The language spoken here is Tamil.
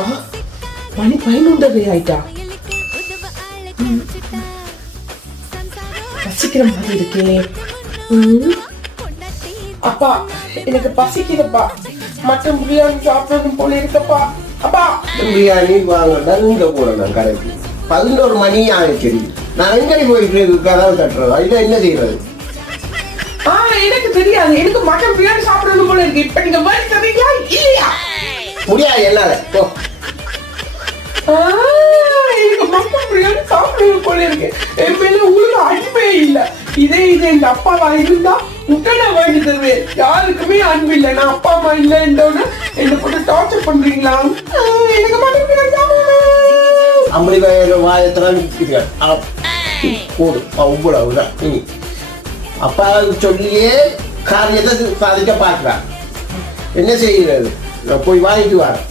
மணி 11 ஆயிட்டா. பசிக்கிற மாதிரி இருக்கே. அப்பா எனக்கு பசிக்குதுப்பா. மட்டன் பிரியாணி சாப்பிடணும் போல இருக்கப்பா. அப்பா பிரியாணி வாங்க இங்க போறேன் கடைக்கு. 11 மணி ஆயிடுச்சு. நான் எங்கடி போயிட்டு கதவை தட்டுறது? அதுல என்ன செய்யறது? எனக்கு தெரியாது. எனக்கு மட்டன் பிரியாணி சாப்பிடணும் போல இருக்கு. இப்ப நீங்க வழி தரீங்களா இல்லையா? முடியாது என்னால. எனக்கு மட்டன் பிரியாணி சாப்பிடணும் போல இருக்கு. என் மேல உங்களுக்கு அன்பே இல்ல. இதே எங்க அப்பாவா இருந்தா உடனே வாங்கி தருவேன். யாருக்குமே அன்பு இல்லை. நான் அப்பா அம்மா இல்லைன்றோன்னு என்ன போட்டு டார்ச்சர் பண்றீங்களா? எனக்கு மட்டன் பிரியாணி சாப்பிடணும். அம்பளி வாயத்தான் போடு அவ்வளவுதான். இனி அப்பா சொல்லியே காரியத்தை சாதிக்க பார்க்கிறான். என்ன செய்கிறது? நான் போய் வாங்கிட்டு வரேன்.